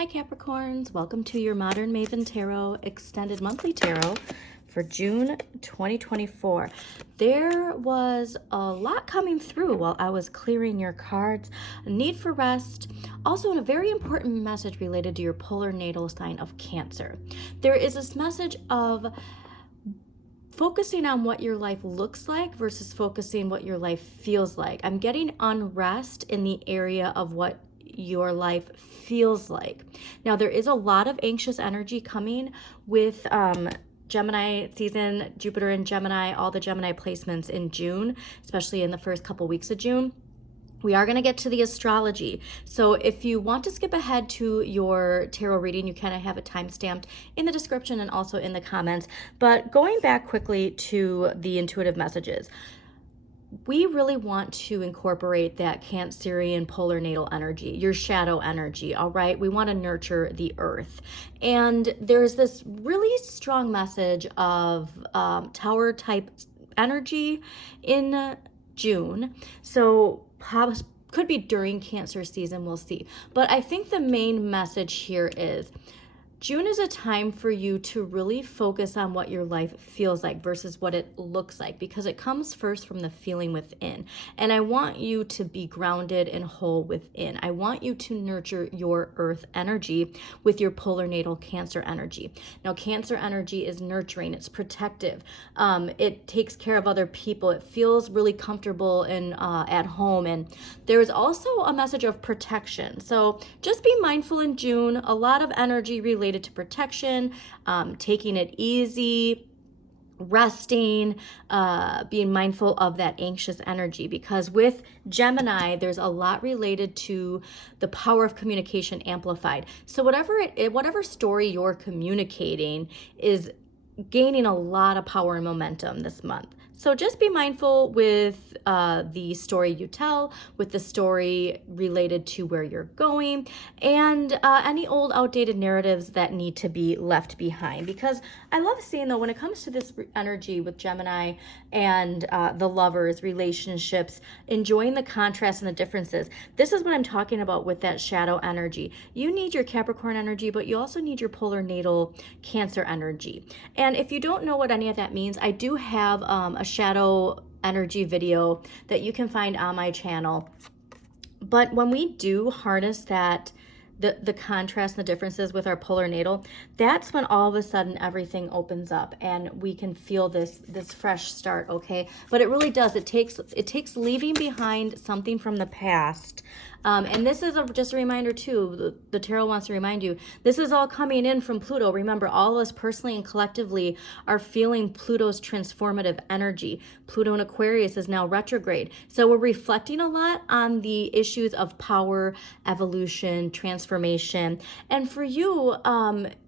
Hi Capricorns, welcome to your Modern Maven Tarot Extended Monthly Tarot for June 2024. There was a lot coming through while I was clearing your cards, a need for rest, also a very important message related to your polar natal sign of Cancer. There is this message of focusing on what your life looks like versus focusing what your life feels like. I'm getting unrest in the area of what your life feels like. Now, there is a lot of anxious energy coming with Gemini season, Jupiter in Gemini, all the Gemini placements in June, especially in the first couple weeks of June. We are going to get to the astrology. So if you want to skip ahead to your tarot reading, you kind of have it timestamped in the description and also in the comments. But going back quickly to the intuitive messages, we really want to incorporate that Cancerian polar natal energy, your shadow energy, all right? We want to nurture the earth. And there's this really strong message of tower type energy in June. So could be during Cancer season, we'll see. But I think the main message here is June is a time for you to really focus on what your life feels like versus what it looks like, because it comes first from the feeling within. And I want you to be grounded and whole within. I want you to nurture your earth energy with your polar natal Cancer energy. Now, Cancer energy is nurturing, it's protective, it takes care of other people, it feels really comfortable and at home. And there's also a message of protection. So just be mindful in June, a lot of energy related to protection, taking it easy, resting, being mindful of that anxious energy, because with Gemini, there's a lot related to the power of communication amplified. So whatever story you're communicating is gaining a lot of power and momentum this month. So just be mindful with the story you tell, with the story related to where you're going, and any old outdated narratives that need to be left behind. Because I love seeing, though, when it comes to this energy with Gemini and the lovers, relationships, enjoying the contrast and the differences. This is what I'm talking about with that shadow energy. You need your Capricorn energy, but you also need your polar natal Cancer energy. And if you don't know what any of that means, I do have a shadow energy video that you can find on my channel. But when we do harness that, the contrast and the differences with our polar natal, that's when all of a sudden everything opens up and we can feel this fresh start, okay? But it really does. It takes leaving behind something from the past. And this is just a reminder too, the tarot wants to remind you, this is all coming in from Pluto. Remember, all of us personally and collectively are feeling Pluto's transformative energy. Pluto in Aquarius is now retrograde. So we're reflecting a lot on the issues of power, evolution, transformation. And for you,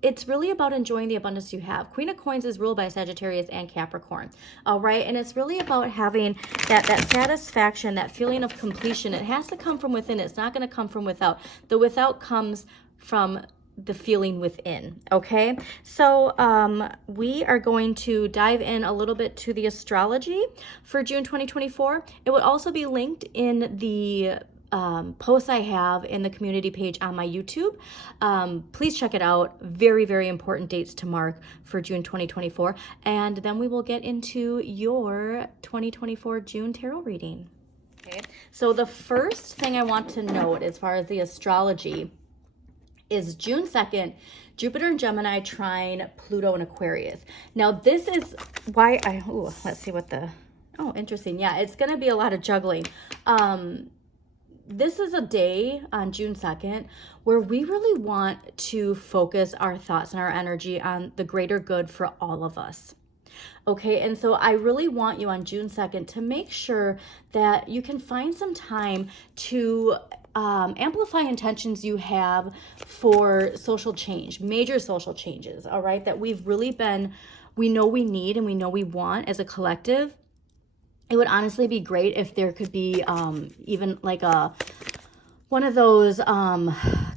it's really about enjoying the abundance you have. Queen of Coins is ruled by Sagittarius and Capricorn, all right? And it's really about having that satisfaction, that feeling of completion. It has to come from within. It's not going to come from without. The without comes from the feeling within, okay? So we are going to dive in a little bit to the astrology for June 2024. It would also be linked in the posts I have in the community page on my YouTube. Please check it out. Very, very important dates to mark for June 2024. And then we will get into your 2024 June tarot reading. Okay, so the first thing I want to note as far as the astrology is June 2nd, Jupiter in Gemini trine Pluto in Aquarius. Now, this is why let's see what interesting. Yeah, it's going to be a lot of juggling. This is a day on June 2nd where we really want to focus our thoughts and our energy on the greater good for all of us. Okay, and so I really want you on June 2nd to make sure that you can find some time to amplify intentions you have for social change, major social changes, all right, that we know we need and we know we want as a collective. It would honestly be great if there could be even like one of those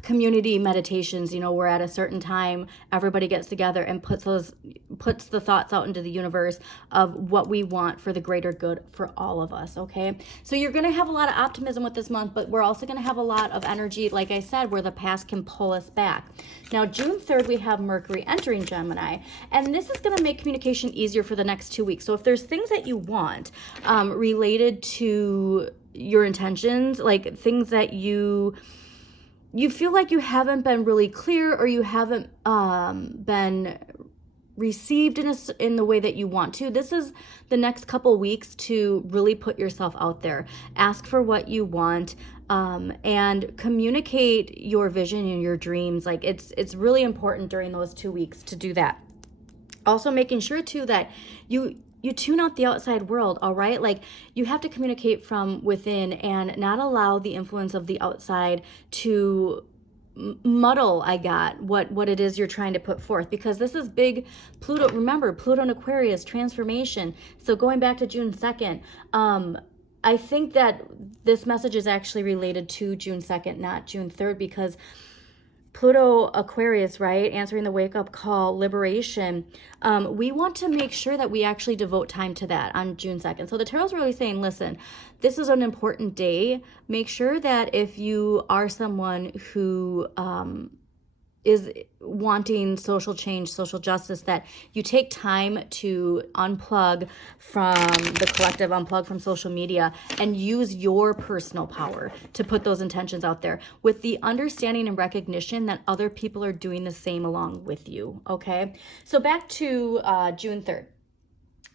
community meditations, you know, where at a certain time everybody gets together and puts the thoughts out into the universe of what we want for the greater good for all of us. Okay, so you're going to have a lot of optimism with this month, but we're also going to have a lot of energy, like I said, where the past can pull us back. Now, June 3rd, we have Mercury entering Gemini, and this is going to make communication easier for the next 2 weeks. So if there's things that you want related to your intentions, like things that you feel like you haven't been really clear, or you haven't been received in the way that you want to, this is the next couple weeks to really put yourself out there. Ask for what you want, and communicate your vision and your dreams. Like it's really important during those 2 weeks to do that. Also making sure too that you tune out the outside world, all right? Like you have to communicate from within and not allow the influence of the outside to muddle what it is you're trying to put forth, because this is big. Pluto, remember, Pluto in Aquarius, transformation. So going back to June 2nd, I think that this message is actually related to June 2nd, not June 3rd, because Pluto Aquarius, right? Answering the wake-up call, liberation. We want to make sure that we actually devote time to that on June 2nd. So the tarot's really saying, listen, this is an important day. Make sure that if you are someone who is wanting social change, social justice, that you take time to unplug from the collective, unplug from social media, and use your personal power to put those intentions out there with the understanding and recognition that other people are doing the same along with you, okay? So back to June 3rd.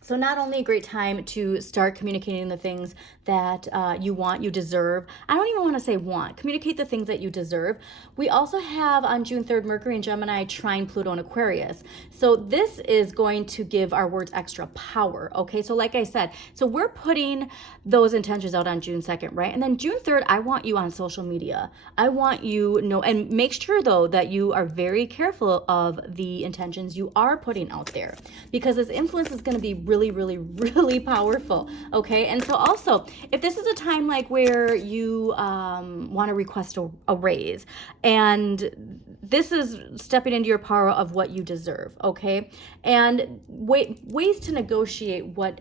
So not only a great time to start communicating the things that you want, you deserve. I don't even want to say want. Communicate the things that you deserve. We also have on June 3rd, Mercury and Gemini trine Pluto and Aquarius. So this is going to give our words extra power, okay? So like I said, so we're putting those intentions out on June 2nd, right? And then June 3rd, I want you on social media. I want you know, and make sure though that you are very careful of the intentions you are putting out there, because this influence is going to be really, really, really powerful, okay? And so also, if this is a time like where you want to request a raise, and this is stepping into your power of what you deserve, okay? And ways to negotiate what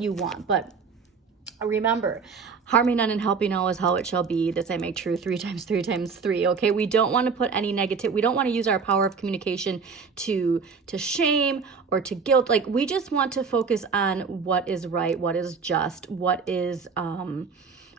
you want, but remember, harming none and helping all is how it shall be. This I make true 3 times 3 times 3. Okay, we don't want to put any negative. We don't want to use our power of communication to shame or to guilt. Like we just want to focus on what is right, what is just, what is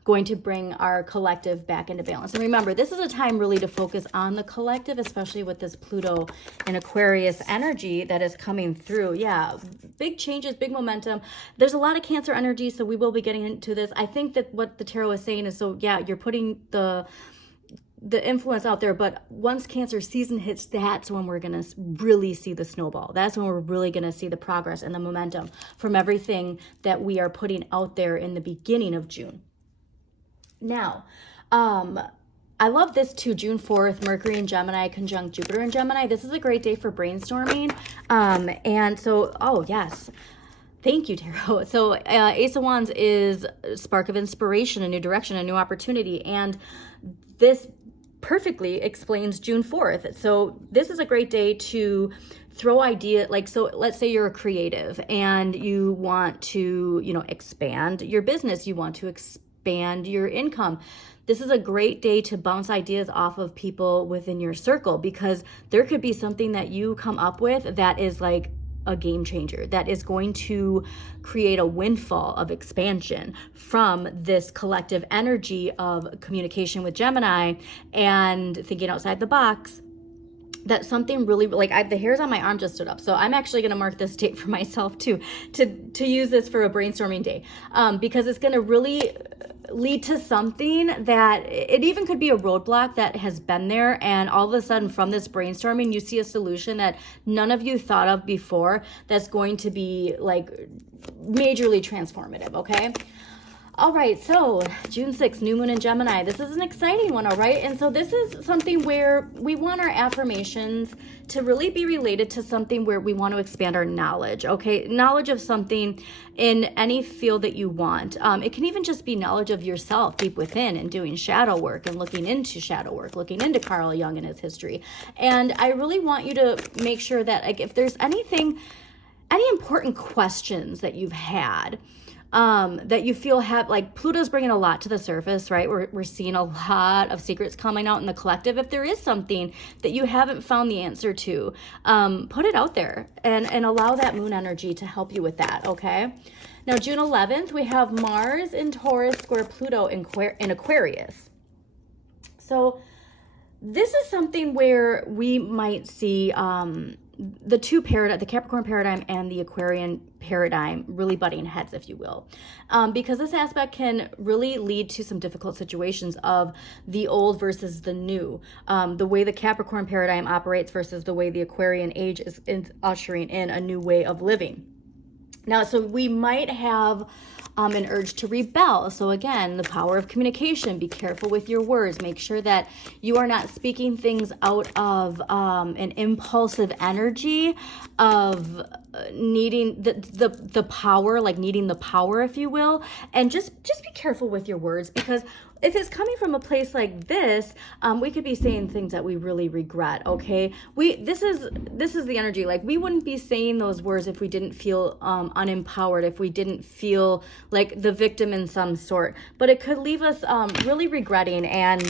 going to bring our collective back into balance. And remember, this is a time really to focus on the collective, especially with this Pluto and Aquarius energy that is coming through. Yeah, big changes, big momentum. There's a lot of Cancer energy, so we will be getting into this. I think that what the tarot is saying is, so yeah, you're putting the influence out there, but once Cancer season hits, that's when we're going to really see the snowball. That's when we're really going to see the progress and the momentum from everything that we are putting out there in the beginning of June. Now, I love this too, June 4th, Mercury in Gemini conjunct Jupiter in Gemini. This is a great day for brainstorming. And so, oh yes, thank you, Tarot. So Ace of Wands is a spark of inspiration, a new direction, a new opportunity. And this perfectly explains June 4th. So this is a great day to throw idea, like, so let's say you're a creative and you want to, you know, expand your business. You want to expand your income. This is a great day to bounce ideas off of people within your circle, because there could be something that you come up with that is like a game changer, that is going to create a windfall of expansion from this collective energy of communication with Gemini and thinking outside the box. That something really, like the hairs on my arm just stood up. So I'm actually going to mark this date for myself too, to use this for a brainstorming day, because it's going to really lead to something that it even could be a roadblock that has been there. And all of a sudden from this brainstorming, you see a solution that none of you thought of before that's going to be like majorly transformative. Okay. All right, so June 6th, new moon in Gemini. This is an exciting one, all right? And so this is something where we want our affirmations to really be related to something where we want to expand our knowledge, okay? Knowledge of something in any field that you want. It can even just be knowledge of yourself deep within and doing shadow work and looking into shadow work, looking into Carl Jung and his history. And I really want you to make sure that, like, if there's any important questions that you've had, that you feel have, like, Pluto's bringing a lot to the surface, right? We're seeing a lot of secrets coming out in the collective. If there is something that you haven't found the answer to, put it out there and allow that moon energy to help you with that, okay? Now, June 11th, we have Mars in Taurus square Pluto in Aquarius. So this is something where we might see the two paradigm, the Capricorn paradigm and the Aquarian paradigm, really butting heads, if you will, because this aspect can really lead to some difficult situations of the old versus the new, the way the Capricorn paradigm operates versus the way the Aquarian age is ushering in a new way of living. Now, so we might have an urge to rebel. So again, the power of communication. Be careful with your words. Make sure that you are not speaking things out of an impulsive energy of needing the power, like needing the power, if you will. And just be careful with your words, because if it's coming from a place like this, we could be saying things that we really regret, okay? This is the energy. Like, we wouldn't be saying those words if we didn't feel unempowered, if we didn't feel like the victim in some sort. But it could leave us really regretting and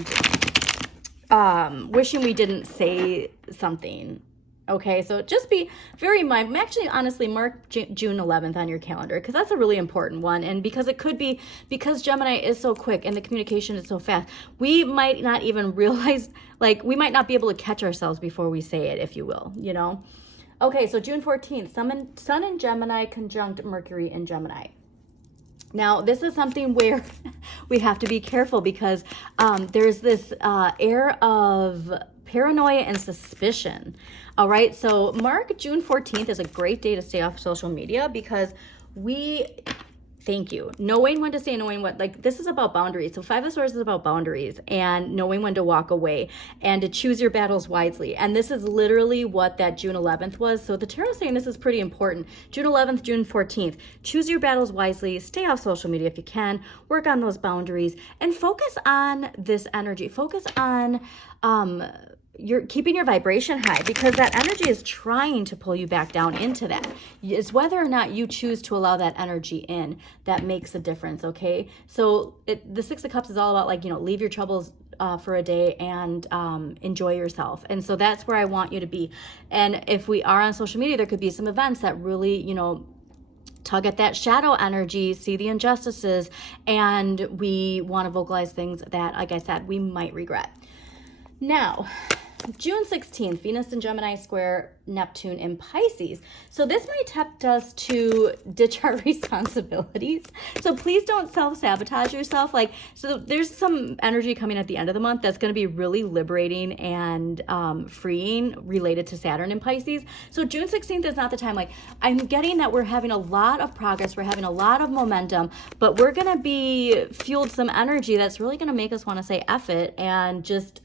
wishing we didn't say something. Okay, so just be very mindful. Actually, honestly, mark June 11th on your calendar, because that's a really important one. And because it could be, because Gemini is so quick and the communication is so fast, we might not even realize, like, we might not be able to catch ourselves before we say it, if you will, you know? Okay, so June 14th, Sun in Gemini conjunct Mercury in Gemini. Now, this is something where we have to be careful, because there's this air of paranoia and suspicion. All right, so mark June 14th is a great day to stay off social media, because thank you, knowing when to say, knowing what, like, this is about boundaries. So Five of Swords is about boundaries and knowing when to walk away and to choose your battles wisely. And this is literally what that June 11th was. So the tarot is saying this is pretty important. June 11th, June 14th, choose your battles wisely, stay off social media if you can, work on those boundaries, and focus on this energy. Focus on, you're keeping your vibration high, because that energy is trying to pull you back down into that. It's whether or not you choose to allow that energy in that makes a difference, okay? So the Six of Cups is all about, like, you know, leave your troubles for a day and enjoy yourself. And so that's where I want you to be. And if we are on social media, there could be some events that really, you know, tug at that shadow energy, see the injustices, and we want to vocalize things that, like I said, we might regret. Now, June 16th, Venus in Gemini square Neptune in Pisces. So this might tempt us to ditch our responsibilities. So please don't self-sabotage yourself. Like, so there's some energy coming at the end of the month that's going to be really liberating and freeing related to Saturn in Pisces. So June 16th is not the time. Like, I'm getting that we're having a lot of progress. We're having a lot of momentum, but we're going to be fueled some energy that's really going to make us want to say F it and just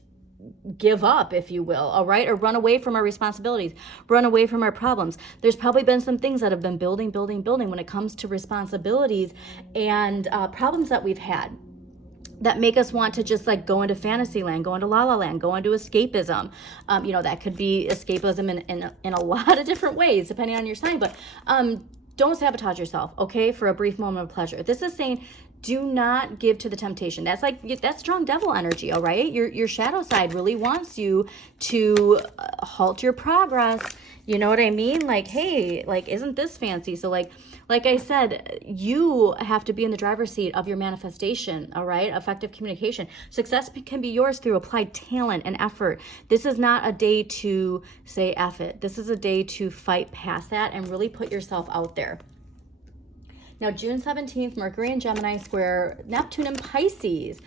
give up, if you will, all right? Or run away from our responsibilities, run away from our problems. There's probably been some things that have been building when it comes to responsibilities and problems that we've had that make us want to just, like, go into fantasy land, go into la la land, go into escapism. You know, that could be escapism in a lot of different ways, depending on your sign, but don't sabotage yourself, okay, for a brief moment of pleasure. This is saying, do not give to the temptation. That's strong devil energy, all right? Your shadow side really wants you to halt your progress. You know what I mean? Like, hey, like, isn't this fancy? So like I said, you have to be in the driver's seat of your manifestation, all right? Effective communication. Success can be yours through applied talent and effort. This is not a day to say F it. This is a day to fight past that and really put yourself out there. Now, June 17th, Mercury in Gemini square Neptune in Pisces.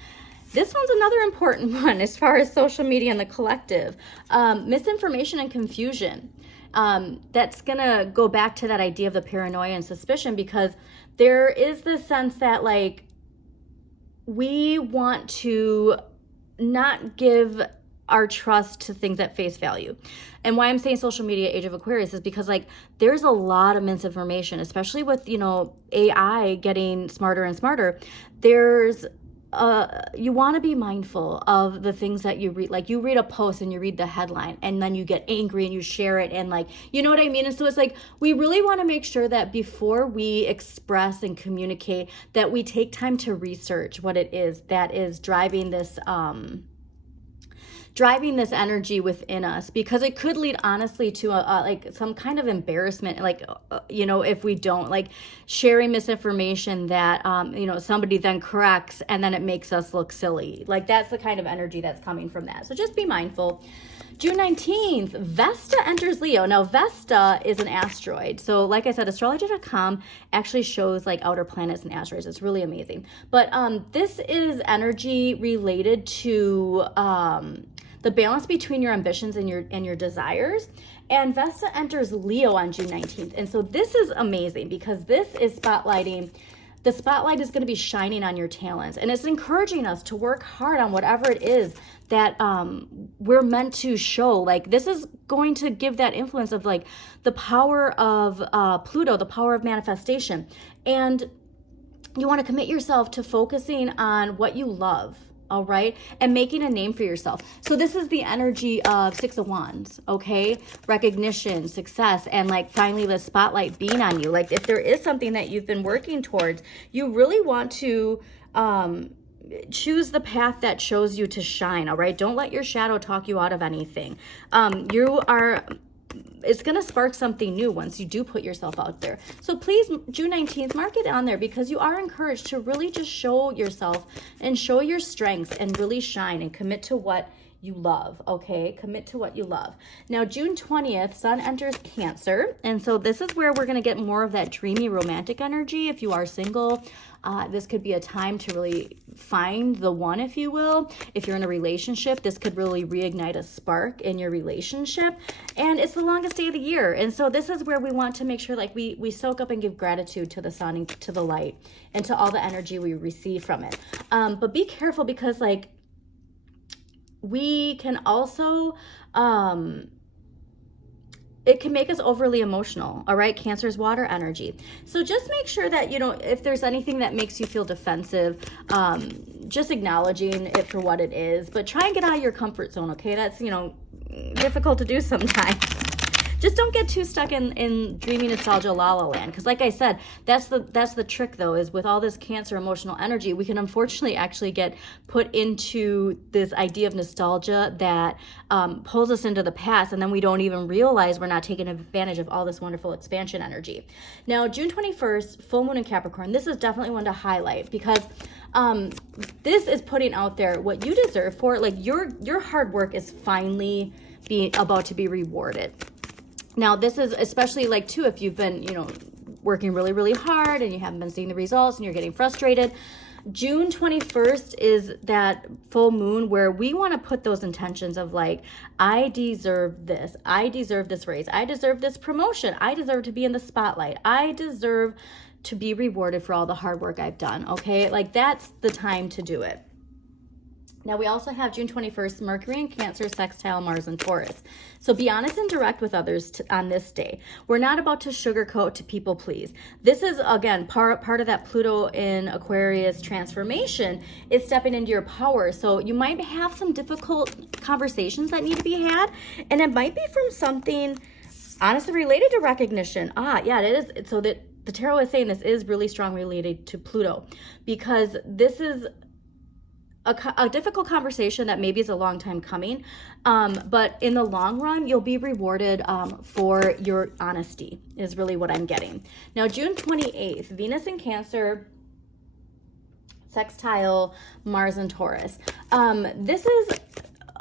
This one's another important one as far as social media and the collective. Misinformation and confusion. That's going to go back to that idea of the paranoia and suspicion, because there is this sense that, like, we want to not give our trust to things at face value. And why I'm saying social media age of Aquarius is because like there's a lot of misinformation, especially with, you know, AI getting smarter and smarter. There's you want to be mindful of the things that you read. Like you read a post and you read the headline and then you get angry and you share it and like, you know what I mean? And so it's like, we really want to make sure that before we express and communicate that we take time to research what it is that is driving this energy within us, because it could lead honestly to like some kind of embarrassment, like you know, if we don't, like sharing misinformation that you know, somebody then corrects and then it makes us look silly. Like that's the kind of energy that's coming from that. So just be mindful. June 19th, Vesta enters Leo. Now, Vesta is an asteroid. So like I said, astrology.com actually shows like outer planets and asteroids. It's really amazing. But this is energy related to the balance between your ambitions and your desires. And Vesta enters Leo on June 19th. And so this is amazing because this is spotlighting. The spotlight is going to be shining on your talents, and it's encouraging us to work hard on whatever it is that we're meant to show. Like this is going to give that influence of like the power of Pluto, the power of manifestation. And you want to commit yourself to focusing on what you love. All right. And making a name for yourself. So this is the energy of Six of Wands. Okay. Recognition, success, and like finally the spotlight being on you. Like if there is something that you've been working towards, you really want to choose the path that shows you to shine. All right. Don't let your shadow talk you out of anything. It's going to spark something new once you do put yourself out there. So please, June 19th, mark it on there because you are encouraged to really just show yourself and show your strengths and really shine and commit to what you love, okay? Commit to what you love. Now, June 20th, Sun enters Cancer. And so this is where we're going to get more of that dreamy romantic energy. If you are single, this could be a time to really find the one, if you will. If you're in a relationship, this could really reignite a spark in your relationship. And it's the longest day of the year. And so this is where we want to make sure like we soak up and give gratitude to the sun and to the light and to all the energy we receive from it. But be careful because like we can also it can make us overly emotional. All right, Cancer's water energy. So just make sure that, you know, if there's anything that makes you feel defensive, just acknowledging it for what it is, but try and get out of your comfort zone. Okay, that's, you know, difficult to do sometimes. Just don't get too stuck in dreamy nostalgia la la land. Because like I said, that's the trick though, is with all this Cancer emotional energy, we can unfortunately actually get put into this idea of nostalgia that pulls us into the past, and then we don't even realize we're not taking advantage of all this wonderful expansion energy. Now, June 21st, full moon in Capricorn. This is definitely one to highlight because this is putting out there what you deserve for it. Like your hard work is finally about to be rewarded. Now, this is especially like too, if you've been, you know, working really, really hard and you haven't been seeing the results and you're getting frustrated. June 21st is that full moon where we want to put those intentions of like, I deserve this. I deserve this raise. I deserve this promotion. I deserve to be in the spotlight. I deserve to be rewarded for all the hard work I've done. Okay. Like that's the time to do it. Now, we also have June 21st, Mercury in Cancer, sextile Mars in Taurus. So be honest and direct with others on this day. We're not about to sugarcoat to people please. This is, again, part of that Pluto in Aquarius transformation is stepping into your power. So you might have some difficult conversations that need to be had, and it might be from something honestly related to recognition. Yeah, it is. So that the tarot is saying this is really strong related to Pluto because this is a difficult conversation that maybe is a long time coming, but in the long run, you'll be rewarded for your honesty is really what I'm getting. Now, June 28th, Venus in Cancer, sextile Mars in Taurus. This is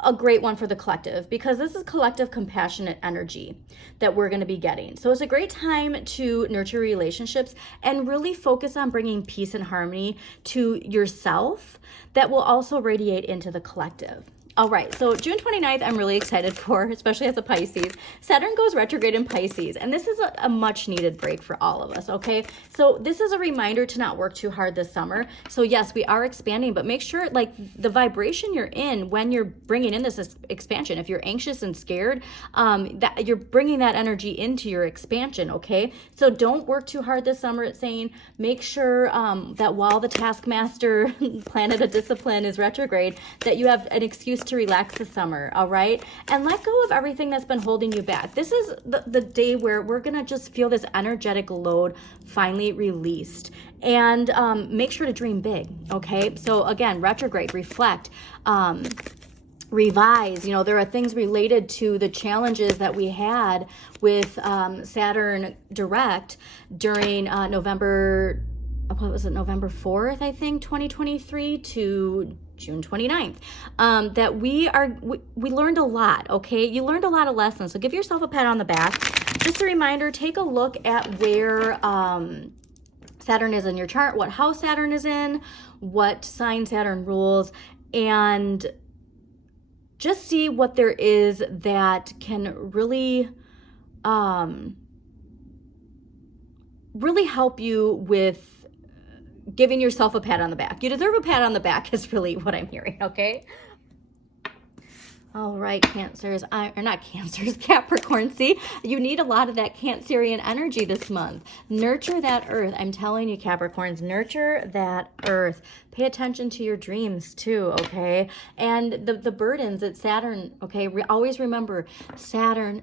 a great one for the collective because this is collective compassionate energy that we're going to be getting. So it's a great time to nurture relationships and really focus on bringing peace and harmony to yourself that will also radiate into the collective. All right, so June 29th, I'm really excited for, especially as a Pisces. Saturn goes retrograde in Pisces, and this is a much needed break for all of us, okay? So this is a reminder to not work too hard this summer. So yes, we are expanding, but make sure like the vibration you're in when you're bringing in this expansion, if you're anxious and scared, that you're bringing that energy into your expansion, okay? So don't work too hard this summer, it's saying. Make sure that while the taskmaster planet of discipline is retrograde, that you have an excuse to relax this summer, all right? And let go of everything that's been holding you back. This is the day where we're gonna just feel this energetic load finally released. And make sure to dream big, okay? So again, retrograde, reflect, revise. You know, there are things related to the challenges that we had with Saturn direct during November 4th, I think, 2023 to June 29th, that we learned a lot, okay? You learned a lot of lessons, so give yourself a pat on the back. Just a reminder, take a look at where Saturn is in your chart, what house Saturn is in, what sign Saturn rules, and just see what there is that can really, really help you with giving yourself a pat on the back. You deserve a pat on the back is really what I'm hearing, okay? All right, Cancers, or not Cancers, Capricorn. See, you need a lot of that Cancerian energy this month. Nurture that earth. I'm telling you, Capricorns, nurture that earth. Pay attention to your dreams too, okay? And the burdens that Saturn, okay? Always remember, Saturn,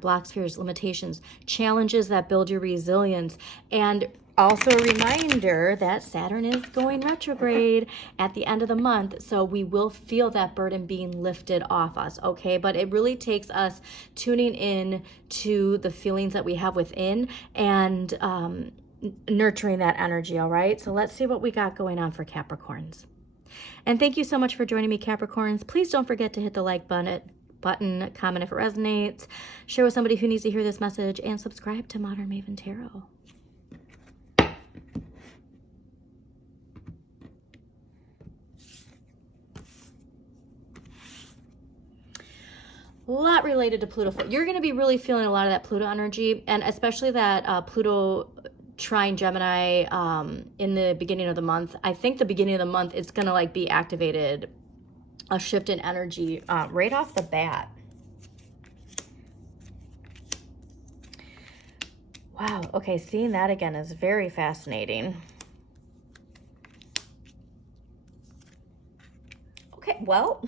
blocks, fears, limitations, challenges that build your resilience. And also a reminder that Saturn is going retrograde at the end of the month, so we will feel that burden being lifted off us, okay? But it really takes us tuning in to the feelings that we have within and nurturing that energy, all right? So let's see what we got going on for Capricorns. And thank you so much for joining me, Capricorns. Please don't forget to hit the like button, comment if it resonates, share with somebody who needs to hear this message, and subscribe to Modern Maven Tarot. A lot related to Pluto. You're going to be really feeling a lot of that Pluto energy, and especially that Pluto trine Gemini in the beginning of the month. I think the beginning of the month it's going to like be activated, a shift in energy right off the bat. Wow. Okay, seeing that again is very fascinating. Okay, well,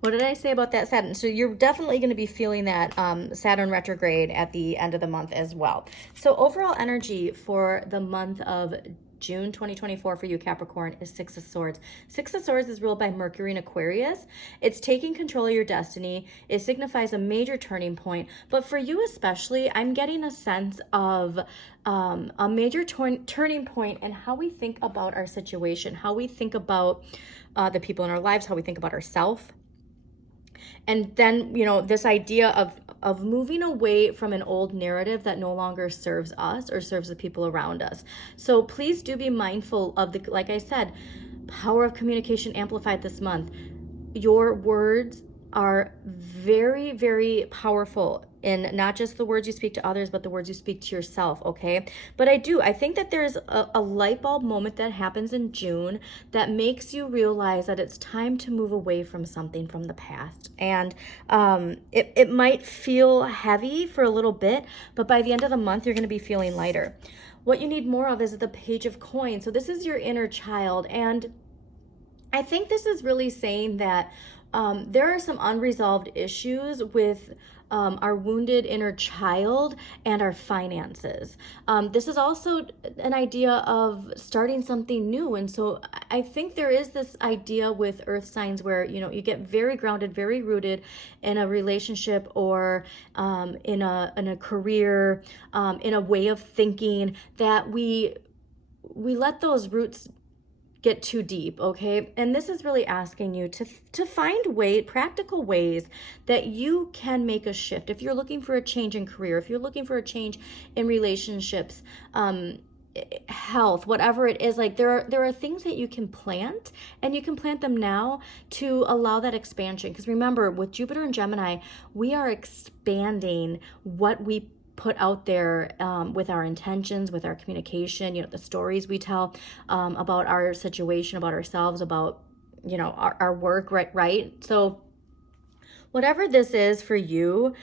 what did I say about that Saturn? So you're definitely going to be feeling that Saturn retrograde at the end of the month as well. So overall energy for the month of June 2024 for you, Capricorn, is Six of Swords. Six of Swords is ruled by Mercury in Aquarius. It's taking control of your destiny. It signifies a major turning point. But for you especially, I'm getting a sense of a major turning point in how we think about our situation, how we think about the people in our lives, how we think about ourselves. And then, you know, this idea of moving away from an old narrative that no longer serves us or serves the people around us. So please do be mindful of the, like I said, power of communication amplified this month. Your words are very, very powerful in not just the words you speak to others, but the words you speak to yourself, okay? But I think that there's a light bulb moment that happens in June that makes you realize that it's time to move away from something from the past. And it might feel heavy for a little bit, but by the end of the month, you're gonna be feeling lighter. What you need more of is the Page of Coins. So this is your inner child. And I think this is really saying that there are some unresolved issues with our wounded inner child and our finances. This is also an idea of starting something new. And so I think there is this idea with earth signs where, you know, you get very grounded, very rooted in a relationship or in a career, in a way of thinking that we let those roots get too deep, okay? And this is really asking you to find practical ways that you can make a shift. If you're looking for a change in career, if you're looking for a change in relationships, health, whatever it is. Like there are things that you can plant, and you can plant them now to allow that expansion. Because remember, with Jupiter and Gemini, we are expanding what we put out there, with our intentions, with our communication, the stories we tell about our situation, about ourselves, about our work, right? So whatever this is for you,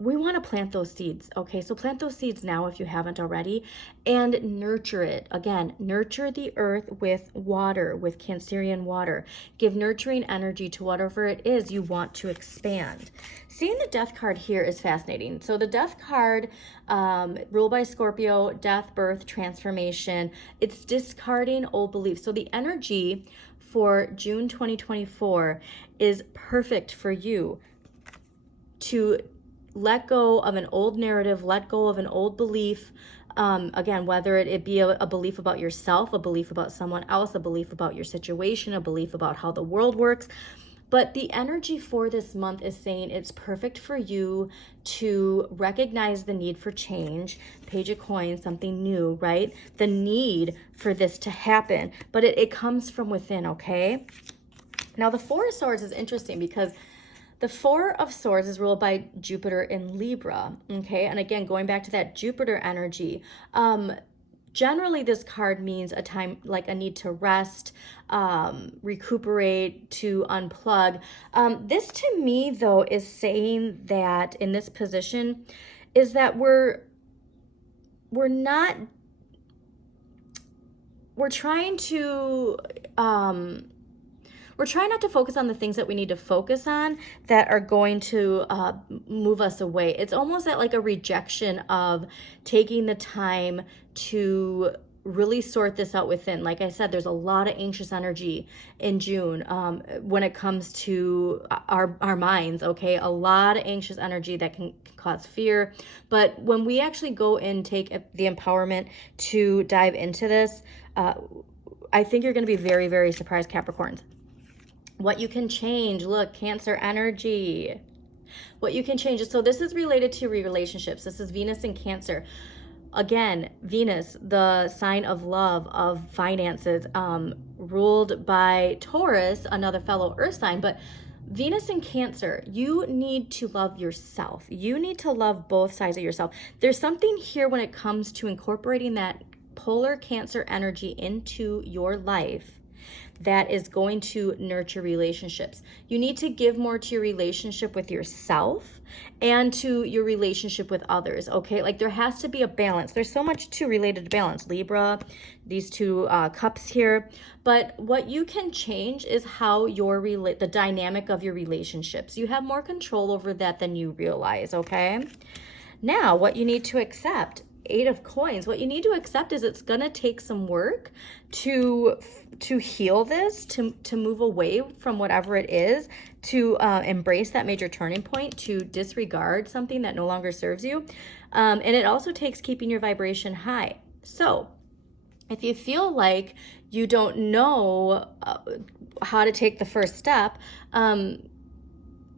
we want to plant those seeds, okay? So plant those seeds now if you haven't already, and nurture it. Again, nurture the earth with water, with Cancerian water. Give nurturing energy to whatever it is you want to expand. Seeing the Death card here is fascinating. So the Death card, ruled by Scorpio, death, birth, transformation. It's discarding old beliefs. So the energy for June 2024 is perfect for you to let go of an old narrative, let go of an old belief. Again, whether it be a belief about yourself, a belief about someone else, a belief about your situation, a belief about how the world works. But the energy for this month is saying it's perfect for you to recognize the need for change. Page of Coins, something new, right? The need for this to happen, but it comes from within, okay? Now, the Four of Swords is interesting because the Four of Swords is ruled by Jupiter in Libra, okay? And again, going back to that Jupiter energy, generally, this card means a time, like a need to rest, recuperate, to unplug. This to me, though, is saying that in this position is that we're trying not to focus on the things that we need to focus on that are going to move us away. It's almost like a rejection of taking the time to really sort this out within. Like I said, there's a lot of anxious energy in June when it comes to our minds, okay? A lot of anxious energy that can cause fear. But when we actually go and take the empowerment to dive into this, I think you're going to be very, very surprised, Capricorns. What you can change, look, Cancer energy. What you can change. So this is related to relationships. This is Venus in Cancer. Again, Venus, the sign of love, of finances, ruled by Taurus, another fellow earth sign. But Venus in Cancer, you need to love yourself. You need to love both sides of yourself. There's something here when it comes to incorporating that polar Cancer energy into your life that is going to nurture relationships. You need to give more to your relationship with yourself and to your relationship with others, okay? Like there has to be a balance. There's so much too related to balance. Libra, these two cups here. But what you can change is how the dynamic of your relationships. You have more control over that than you realize, okay? Now, what you need to accept, Eight of Coins. What you need to accept is it's going to take some work to heal this, to move away from whatever it is, to embrace that major turning point, to disregard something that no longer serves you. And it also takes keeping your vibration high. So if you feel like you don't know how to take the first step,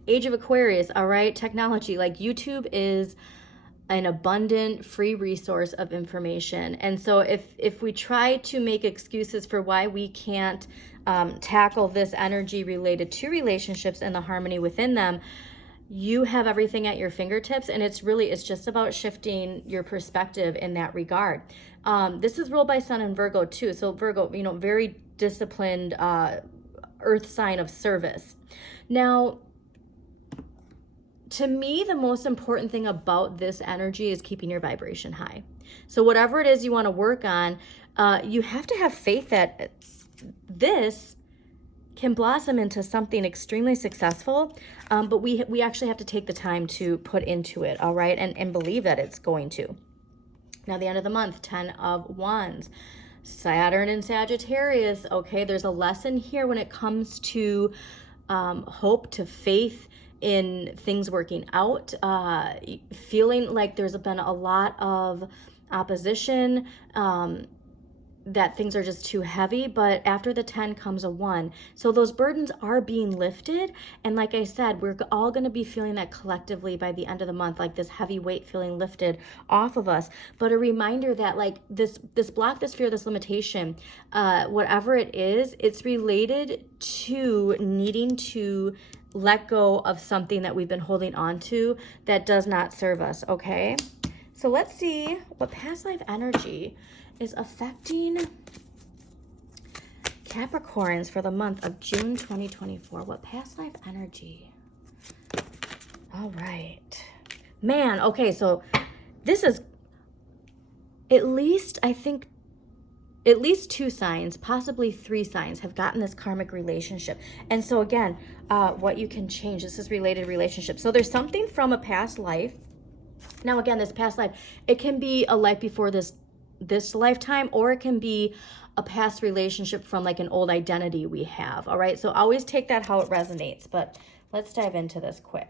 Age of Aquarius, all right, technology, like YouTube is an abundant free resource of information. And so if we try to make excuses for why we can't tackle this energy related to relationships and the harmony within them, you have everything at your fingertips, and it's just about shifting your perspective in that regard. This is ruled by Sun and Virgo too. So Virgo, very disciplined earth sign of service. Now, to me, the most important thing about this energy is keeping your vibration high. So whatever it is you want to work on, you have to have faith that this can blossom into something extremely successful, but we actually have to take the time to put into it, all right, and believe that it's going to. Now, the end of the month, 10 of Wands. Saturn and Sagittarius, okay, there's a lesson here when it comes to hope, to faith, in things working out, feeling like there's been a lot of opposition, that things are just too heavy, but after the 10 comes a 1. So those burdens are being lifted. And like I said, we're all going to be feeling that collectively by the end of the month, like this heavy weight feeling lifted off of us. But a reminder that like this block, this fear, this limitation, whatever it is, it's related to needing to let go of something that we've been holding on to that does not serve us, okay? So let's see what past life energy is affecting Capricorns for the month of June 2024. What past life energy? All right. Man, okay, so this is at least, I think, at least 2 signs, possibly 3 signs have gotten this karmic relationship. And so again, what you can change, this is related relationship. So there's something from a past life. Now again, this past life, it can be a life before this lifetime, or it can be a past relationship from like an old identity we have. All right, so always take that how it resonates, but let's dive into this quick.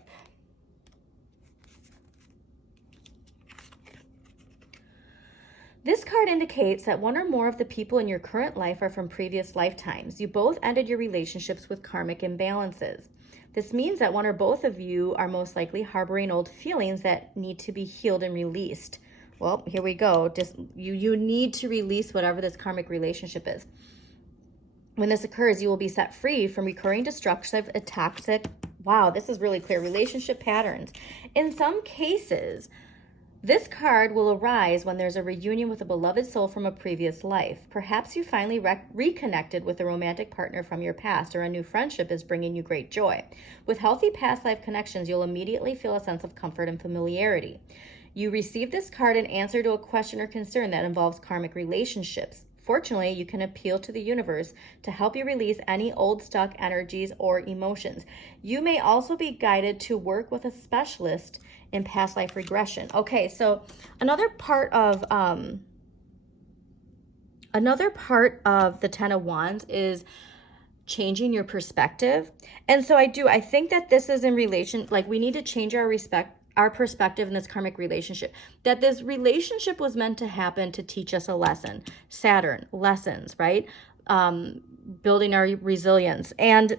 This card indicates that one or more of the people in your current life are from previous lifetimes. You both ended your relationships with karmic imbalances. This means that one or both of you are most likely harboring old feelings that need to be healed and released. Well, here we go. Just you need to release whatever this karmic relationship is. When this occurs, you will be set free from recurring destructive, toxic, wow, this is really clear, relationship patterns. In some cases, this card will arise when there's a reunion with a beloved soul from a previous life. Perhaps you finally reconnected with a romantic partner from your past, or a new friendship is bringing you great joy. With healthy past life connections, you'll immediately feel a sense of comfort and familiarity. You receive this card in answer to a question or concern that involves karmic relationships. Fortunately, you can appeal to the universe to help you release any old stuck energies or emotions. You may also be guided to work with a specialist in past life regression. Okay, so another part of the 10 of Wands is changing your perspective. And so I think that this is in relation, like we need to change our perspective in this karmic relationship, that this relationship was meant to happen to teach us a lesson. Saturn, lessons, right? Building our resilience. And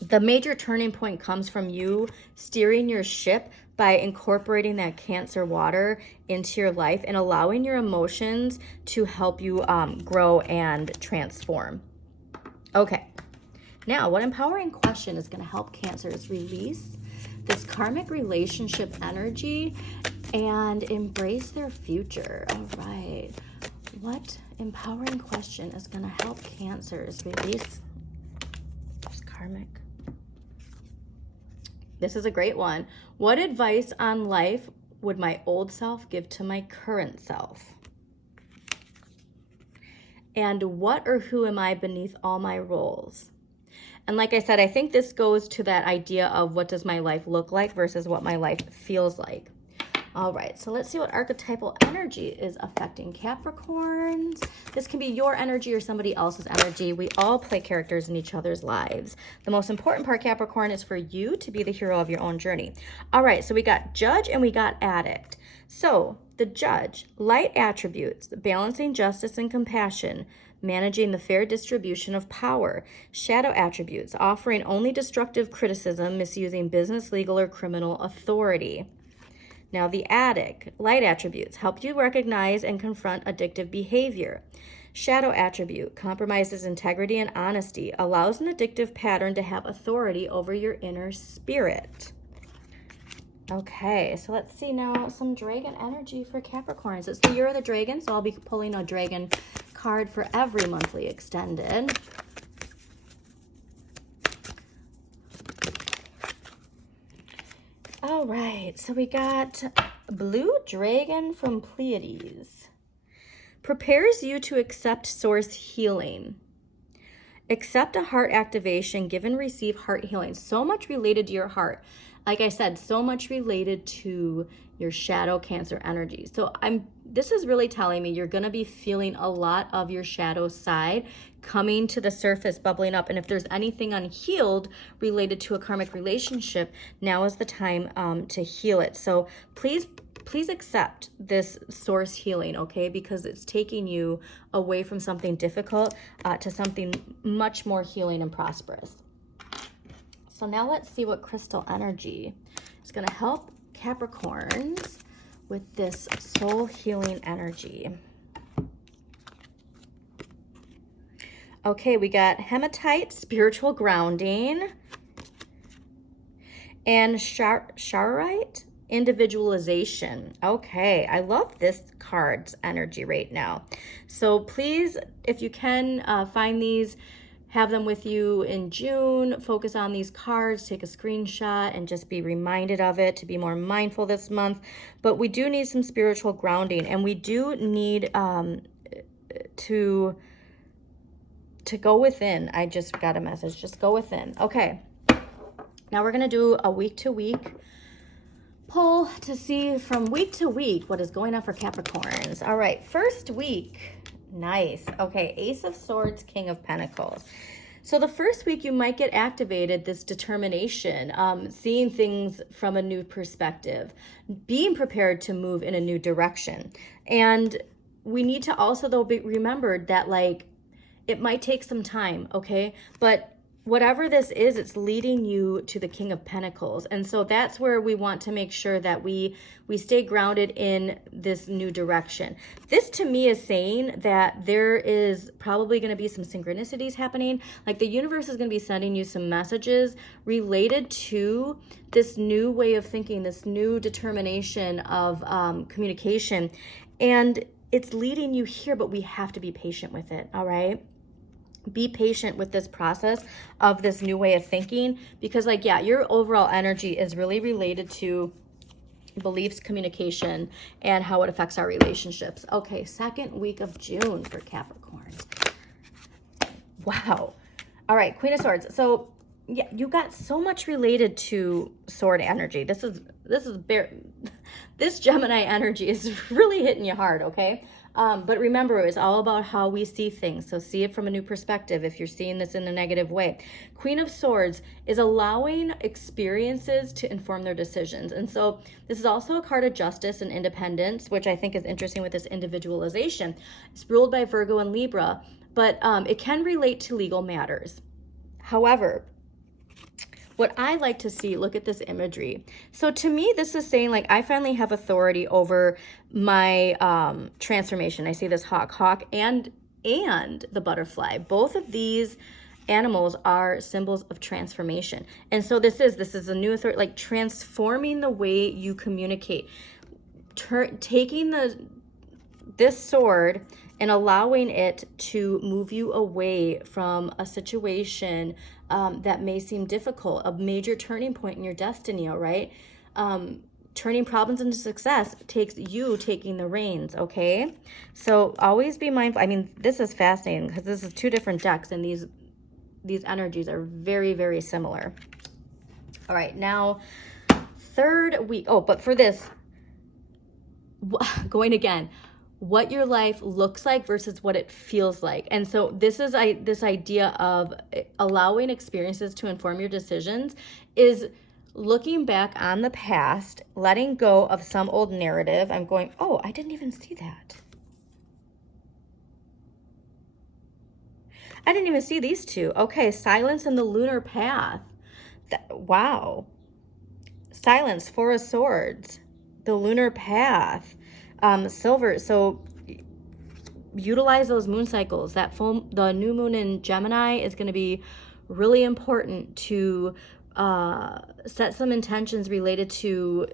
the major turning point comes from you steering your ship by incorporating that Cancer water into your life and allowing your emotions to help you grow and transform. Okay, now what empowering question is going to help Cancers release this karmic relationship energy and embrace their future? All right, what empowering question is going to help Cancers release this karmic? This is a great one. What advice on life would my old self give to my current self? And what or who am I beneath all my roles? And like I said, I think this goes to that idea of what does my life look like versus what my life feels like. All right, so let's see what archetypal energy is affecting Capricorns. This can be your energy or somebody else's energy. We all play characters in each other's lives. The most important part, Capricorn, is for you to be the hero of your own journey. All right, so we got Judge and we got Addict. So the Judge, light attributes, balancing justice and compassion, managing the fair distribution of power. Shadow attributes, offering only destructive criticism, misusing business, legal, or criminal authority. Now the Addict, light attributes, help you recognize and confront addictive behavior. Shadow attribute, compromises integrity and honesty, allows an addictive pattern to have authority over your inner spirit. Okay, so let's see now some dragon energy for Capricorns. It's the year of the dragon, so I'll be pulling a dragon card for every monthly extended. All right, so we got Blue Dragon from Pleiades. Prepares you to accept source healing. Accept a heart activation, give and receive heart healing. So much related to your heart. Like I said, so much related to your shadow Cancer energy. So this is really telling me you're going to be feeling a lot of your shadow side coming to the surface, bubbling up. And if there's anything unhealed related to a karmic relationship, now is the time to heal it. So please please accept this source healing, okay? Because it's taking you away from something difficult to something much more healing and prosperous. So now let's see what crystal energy is going to help Capricorns with this soul healing energy. Okay, we got hematite, spiritual grounding, and charoite, individualization. Okay, I love this card's energy right now. So please, if you can, find these, have them with you in June, focus on these cards, take a screenshot, and just be reminded of it to be more mindful this month. But we do need some spiritual grounding, and we do need to go within. I just got a message, just go within. Okay, now we're gonna do a week-to-week pull to see from week to week what is going on for Capricorns. All right, first week, nice. Okay, Ace of Swords, King of Pentacles. So the first week you might get activated, this determination, seeing things from a new perspective, being prepared to move in a new direction. And we need to also, though, be remembered that, like, it might take some time, okay? But whatever this is, it's leading you to the King of Pentacles. And so that's where we want to make sure that we stay grounded in this new direction. This to me is saying that there is probably going to be some synchronicities happening. Like the universe is going to be sending you some messages related to this new way of thinking, this new determination of communication. And it's leading you here, but we have to be patient with it, all right? Be patient with this process of this new way of thinking, because, like, yeah, your overall energy is really related to beliefs, communication, and how it affects our relationships. Okay, second week of June for Capricorns. Wow. All right, Queen of Swords. So yeah, you got so much related to sword energy. This Gemini energy is really hitting you hard, okay? But remember, it's all about how we see things. So see it from a new perspective if you're seeing this in a negative way. Queen of Swords is allowing experiences to inform their decisions. And so this is also a card of justice and independence, which I think is interesting with this individualization. It's ruled by Virgo and Libra, but it can relate to legal matters. However, what I like to see, look at this imagery. So to me, this is saying, like, I finally have authority over my transformation. I see this hawk and the butterfly. Both of these animals are symbols of transformation. And so this is a new authority, like transforming the way you communicate. Taking this sword and allowing it to move you away from a situation that may seem difficult, a major turning point in your destiny, all right? Turning problems into success takes you taking the reins, okay? So always be mindful. I mean, this is fascinating because this is two different decks, and these energies are very, very similar. All right, now third week. Oh, but for this, going again, what your life looks like versus what it feels like. And so this is this idea of allowing experiences to inform your decisions is looking back on the past, letting go of some old narrative. I'm going, oh, I didn't even see that. I didn't even see these two. Okay, silence and the lunar path. Wow. Silence, Four of Swords, the lunar path. Silver, so utilize those moon cycles. The new moon in Gemini is going to be really important to set some intentions related to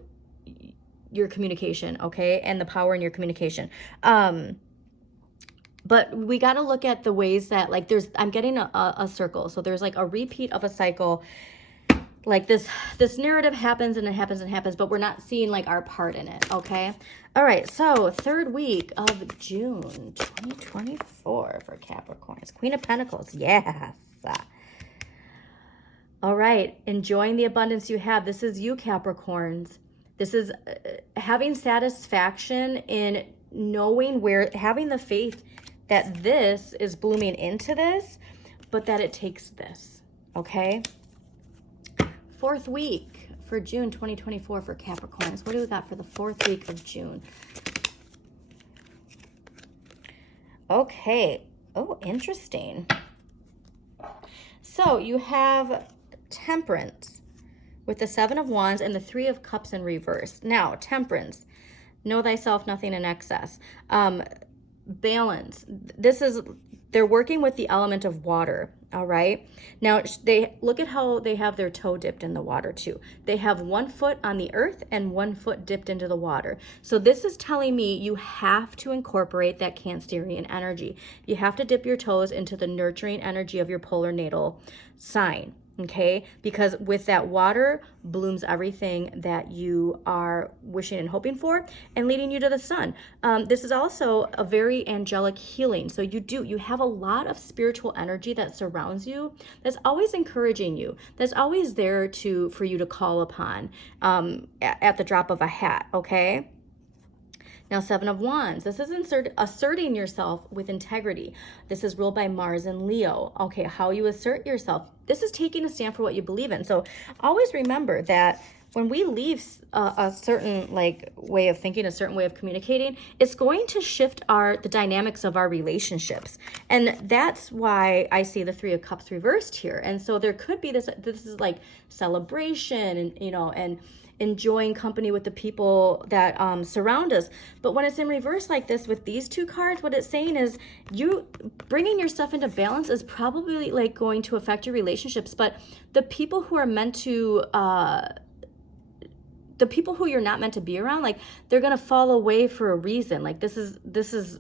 your communication, okay, and the power in your communication. But we got to look at the ways that, like, I'm getting a circle. So there's like a repeat of a cycle. Like this narrative happens and it happens and happens, but we're not seeing like our part in it, okay? All right, so third week of June 2024 for Capricorns. Queen of Pentacles, yes. All right, enjoying the abundance you have. This is you, Capricorns. This is having satisfaction in knowing having the faith that this is blooming into this, but that it takes this, okay? Fourth week for June 2024 for Capricorns? What do we got for the 4th week of June? Okay. Oh, interesting. So you have Temperance with the 7 of Wands and the 3 of Cups in reverse. Now, Temperance, know thyself, nothing in excess. Balance. They're working with the element of water, all right? Now, look at how they have their toe dipped in the water too. They have 1 foot on the earth and 1 foot dipped into the water. So this is telling me you have to incorporate that Cancerian energy. You have to dip your toes into the nurturing energy of your polar natal sign. Okay, because with that water blooms everything that you are wishing and hoping for and leading you to the sun. This is also a very angelic healing. So you have a lot of spiritual energy that surrounds you, that's always encouraging you, that's always there for you to call upon at the drop of a hat, okay? Now, 7 of Wands, this is asserting yourself with integrity. This is ruled by Mars and Leo. Okay, how you assert yourself. This is taking a stand for what you believe in. So always remember that when we leave a certain way of thinking, a certain way of communicating, it's going to shift the dynamics of our relationships. And that's why I see the 3 of Cups reversed here. And so there could be this is like celebration and, and enjoying company with the people that surround us. But when it's in reverse like this with these 2 cards, what it's saying is you bringing your stuff into balance is probably going to affect your relationships. But the people who are meant to, the people who you're not meant to be around, they're going to fall away for a reason. This is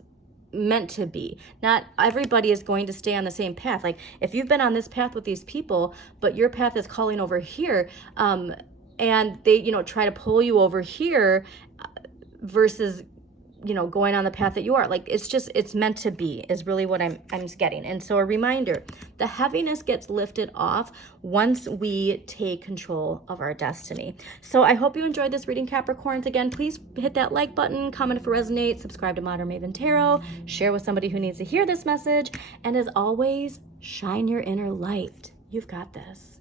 meant to be. Not everybody is going to stay on the same path. If you've been on this path with these people, but your path is calling over here, and they, try to pull you over here versus, going on the path that you are. It's meant to be is really what I'm getting. And so a reminder, the heaviness gets lifted off once we take control of our destiny. So I hope you enjoyed this reading, Capricorns. Again, please hit that like button, comment if it resonates, subscribe to Modern Maven Tarot, share with somebody who needs to hear this message. And as always, shine your inner light. You've got this.